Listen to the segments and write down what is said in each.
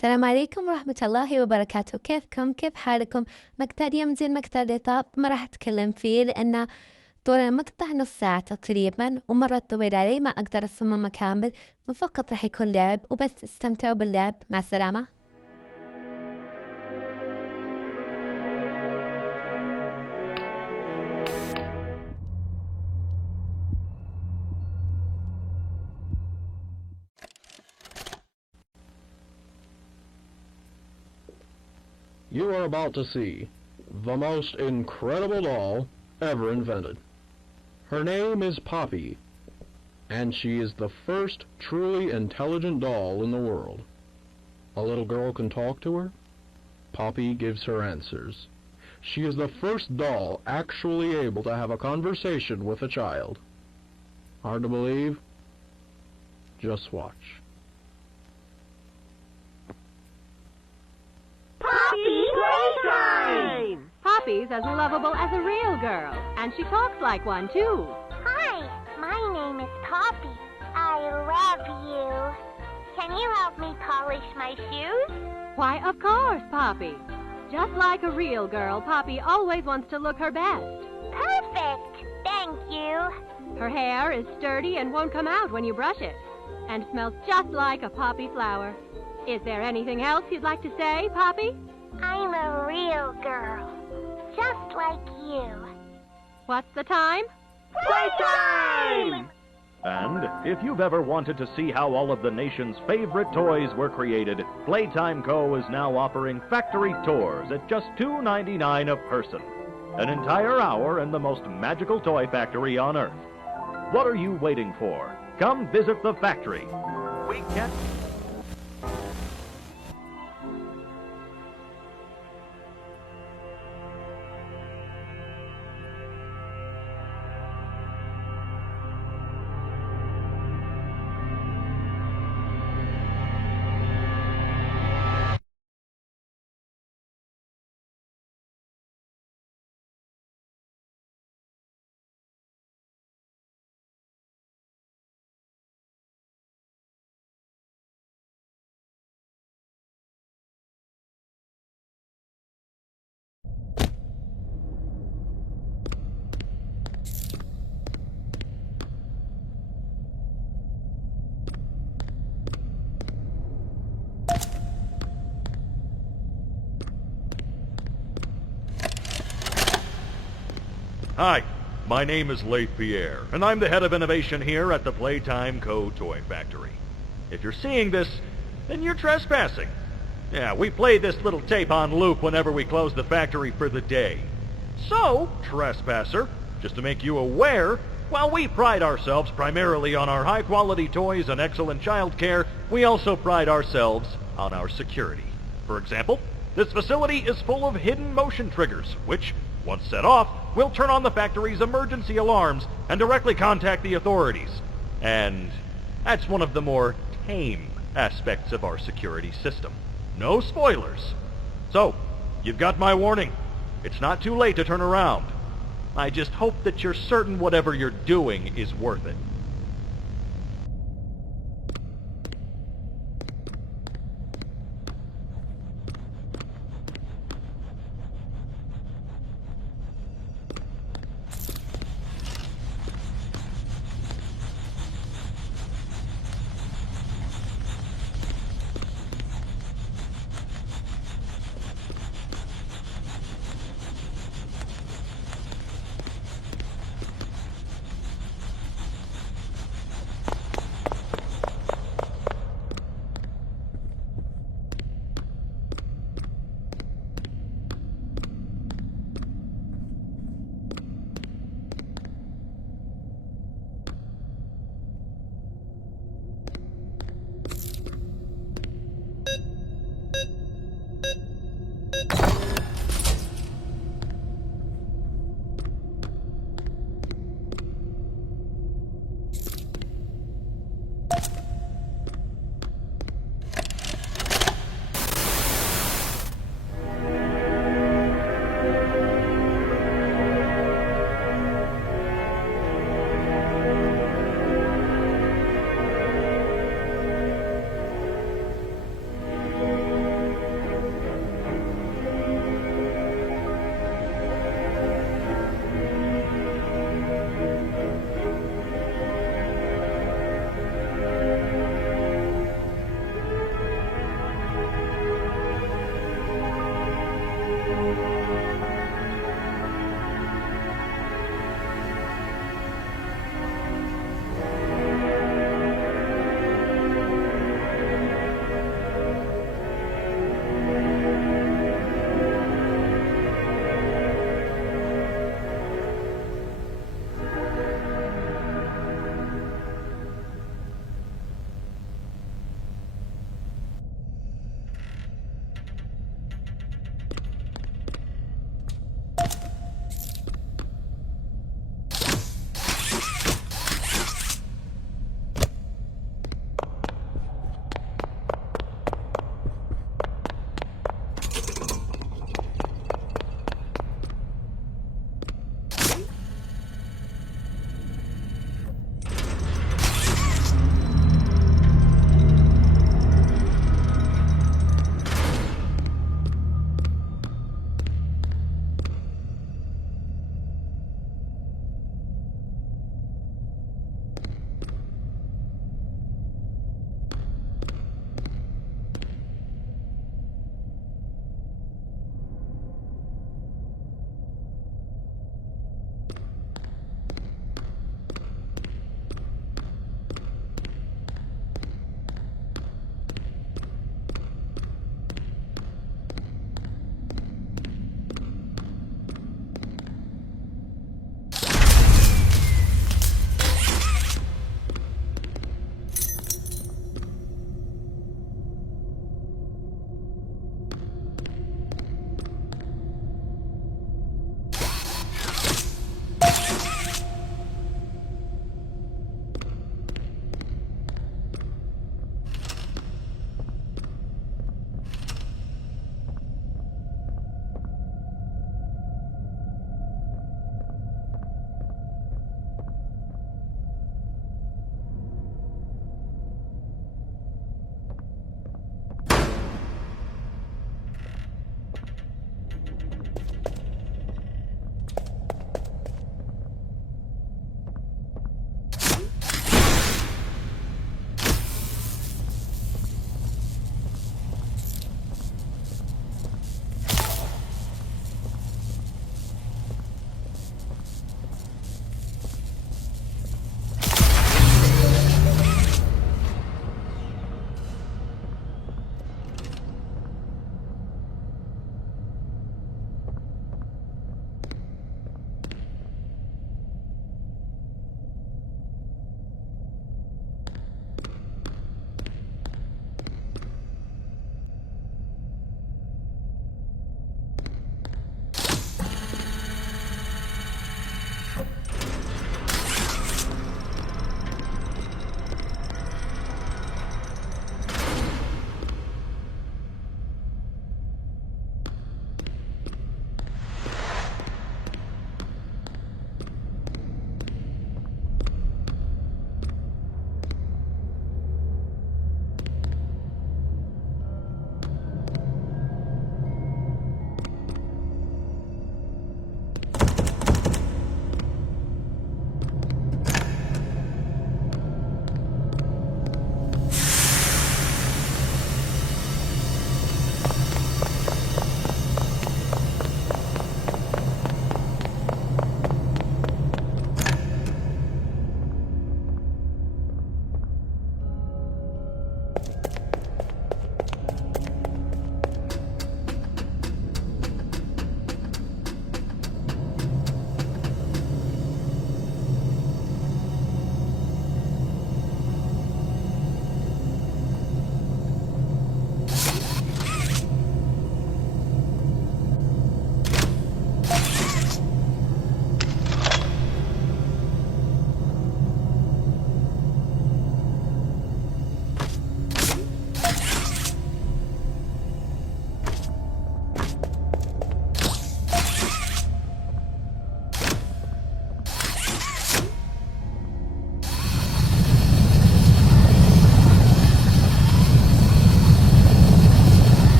السلام عليكم ورحمة الله وبركاته. كيفكم؟ كيف حالكم؟ مقطع اليوم زي المقطع اللي طاب ما راح أتكلم فيه لأن طول المقطع نص ساعة تقريبا ومرة طويل علي ما أقدر أصممه كامل، فقط راح يكون لعب وبس. استمتعوا باللعب، مع السلامة. You are about to see the most incredible doll ever invented. Her name is Poppy, and she is the first truly intelligent doll in the world. A little girl can talk to her. Poppy gives her answers. She is the first doll actually able to have a conversation with a child. Hard to believe? Just watch. Poppy Playtime! Poppy's as lovable as a real girl, and she talks like one, too. Hi, my name is Poppy. I love you. Can you help me polish my shoes? Why, of course, Poppy. Just like a real girl, Poppy always wants to look her best. Perfect! Thank you. Her hair is sturdy and won't come out when you brush it, and smells just like a poppy flower. Is there anything else you'd like to say, Poppy? I'm a real girl, just like you. What's the time? Playtime! And if you've ever wanted to see how all of the nation's favorite toys were created, Playtime Co. is now offering factory tours at just $2.99 a person. An entire hour in the most magical toy factory on Earth. What are you waiting for? Come visit the factory. We can't... Hi, my name is Leith Pierre, and I'm the head of innovation here at the Playtime Co. Toy Factory. If you're seeing this, then you're trespassing. Yeah, we play this little tape on loop whenever we close the factory for the day. So, trespasser, just to make you aware, while we pride ourselves primarily on our high-quality toys and excellent child care, we also pride ourselves on our security. For example, this facility is full of hidden motion triggers, which, once set off, will turn on the factory's emergency alarms and directly contact the authorities. And that's one of the more tame aspects of our security system. No spoilers. So, you've got my warning. It's not too late to turn around. I just hope that you're certain whatever you're doing is worth it.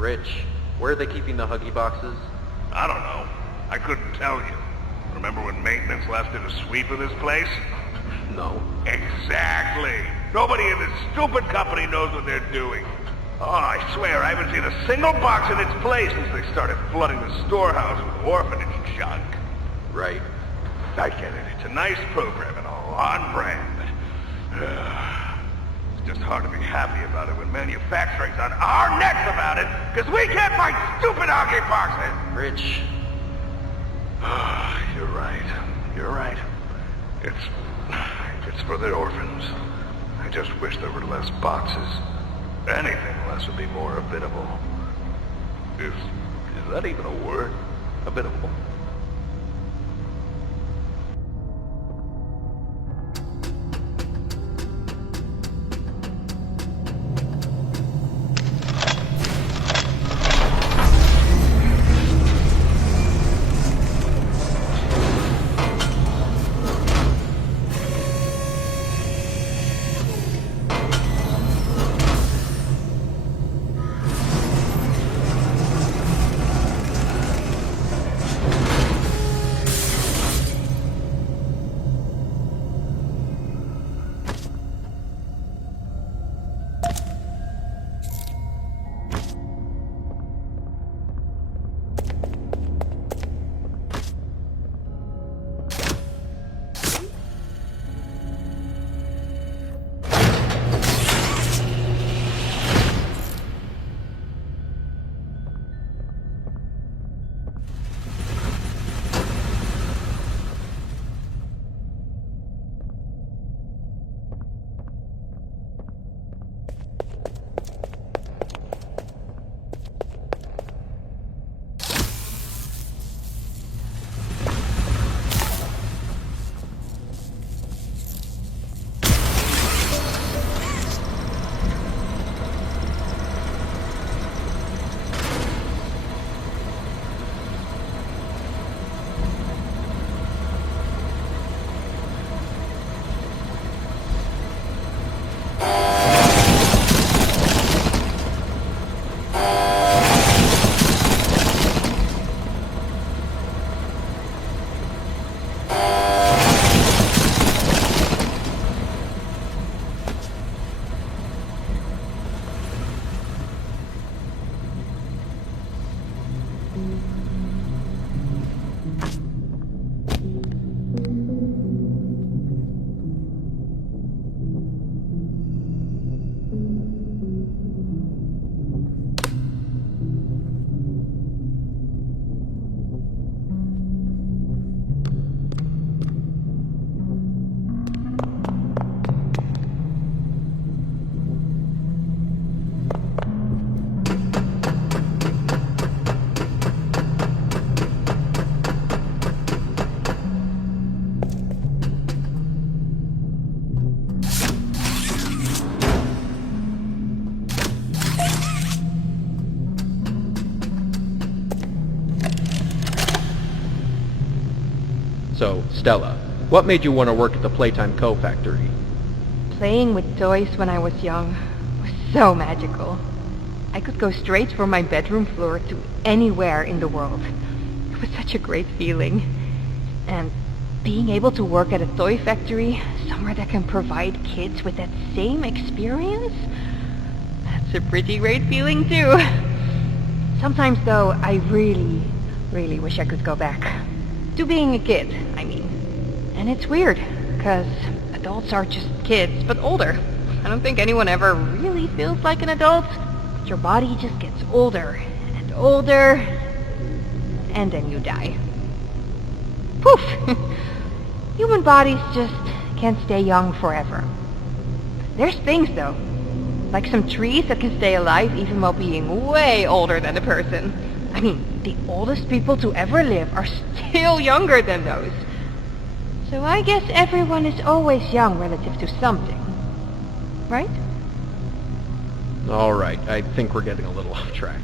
Rich, where are they keeping the Huggy boxes? I don't know. I couldn't tell you. Remember when maintenance left did a sweep of this place? No. Exactly. Nobody in this stupid company knows what they're doing. Oh, I swear I haven't seen a single box in its place since they started flooding the storehouse with orphanage junk. Right. I get it. It's a nice program and all on brand, but it's just hard to be happy about it when manufacturing's on our necks about it, because we can't find stupid Huggy boxes. Rich. You're right. You're right. It's for the orphans. I just wish there were less boxes. Anything less would be more habitable. Is that even a word? Habitable? So, Stella, what made you want to work at the Playtime Co. factory? Playing with toys when I was young was so magical. I could go straight from my bedroom floor to anywhere in the world. It was such a great feeling. And being able to work at a toy factory, somewhere that can provide kids with that same experience, that's a pretty great feeling too. Sometimes though, I really, really wish I could go back. To being a kid, I mean. And it's weird, because adults are just kids, but older. I don't think anyone ever really feels like an adult. But your body just gets older and older, and then you die. Poof! Human bodies just can't stay young forever. There's things, though. Like some trees that can stay alive even while being way older than a person. I mean, the oldest people to ever live are still younger than those. So I guess everyone is always young relative to something. Right? Alright, I think we're getting a little off track.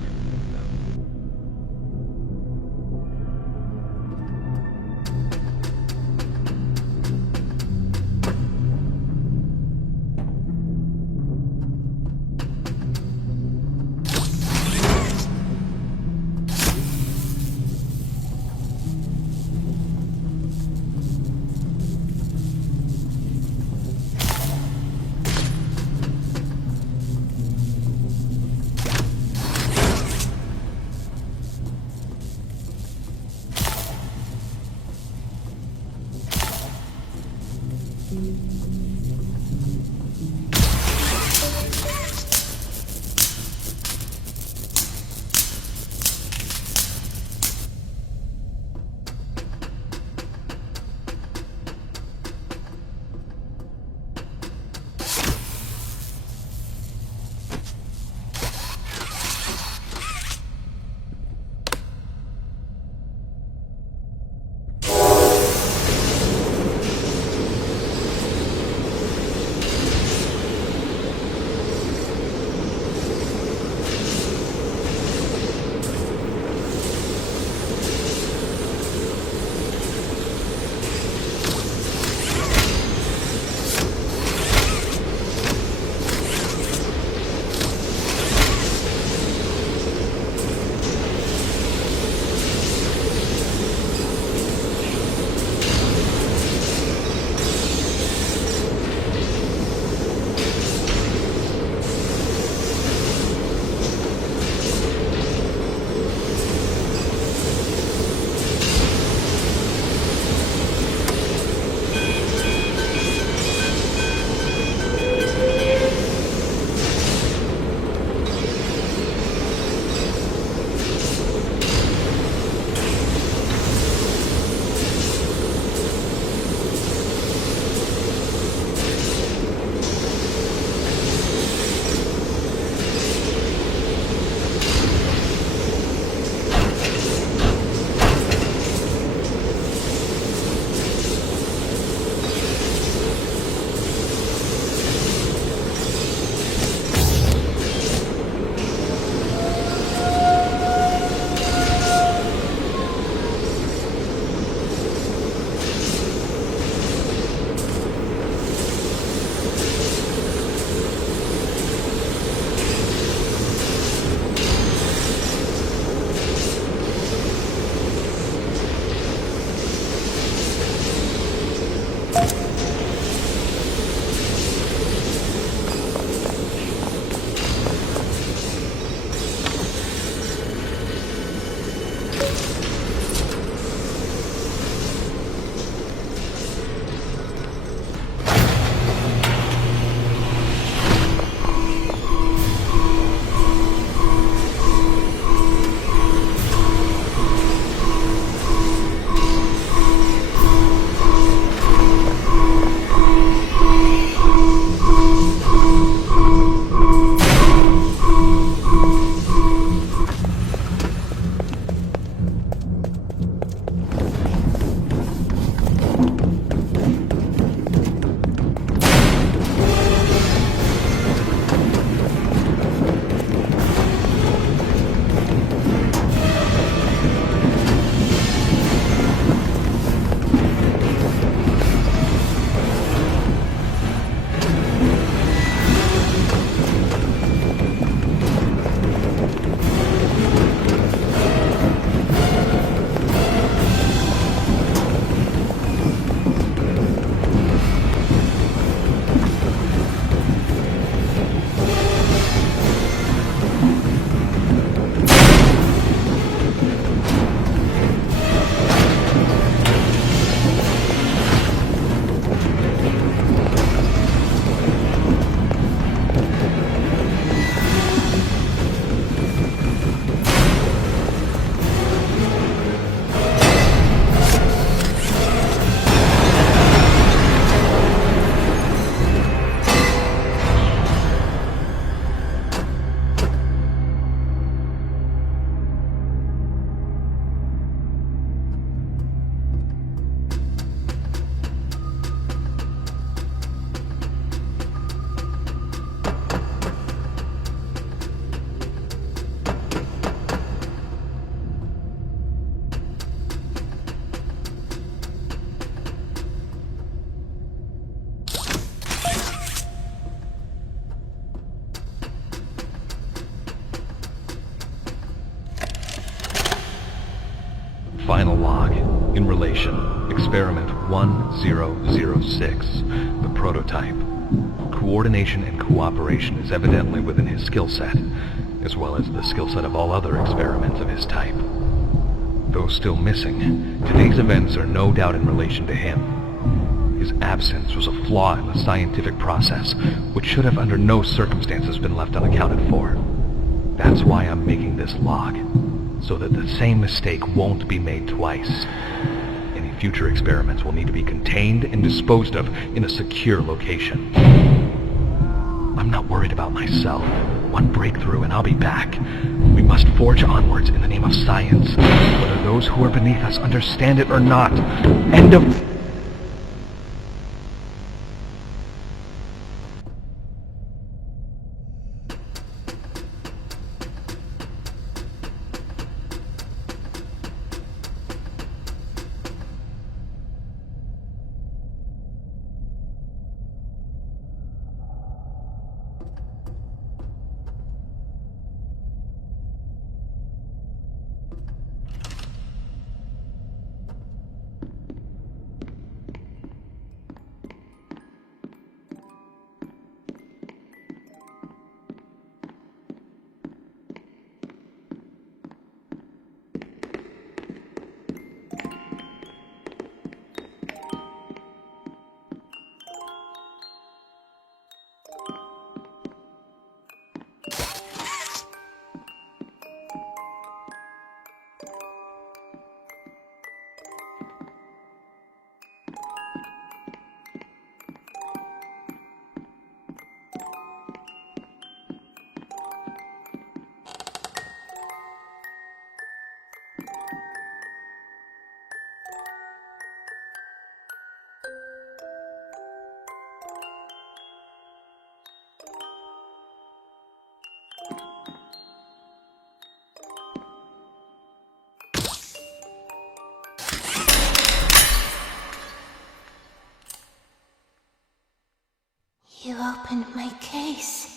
Final log. In relation, experiment 1006, the prototype. Coordination and cooperation is evidently within his skill set, as well as the skill set of all other experiments of his type. Though still missing, today's events are no doubt in relation to him. His absence was a flaw in the scientific process, which should have under no circumstances been left unaccounted for. That's why I'm making this log, so that the same mistake won't be made twice. Any future experiments will need to be contained and disposed of in a secure location. I'm not worried about myself. One breakthrough and I'll be back. We must forge onwards in the name of science, whether those who are beneath us understand it or not. End of... You opened my case.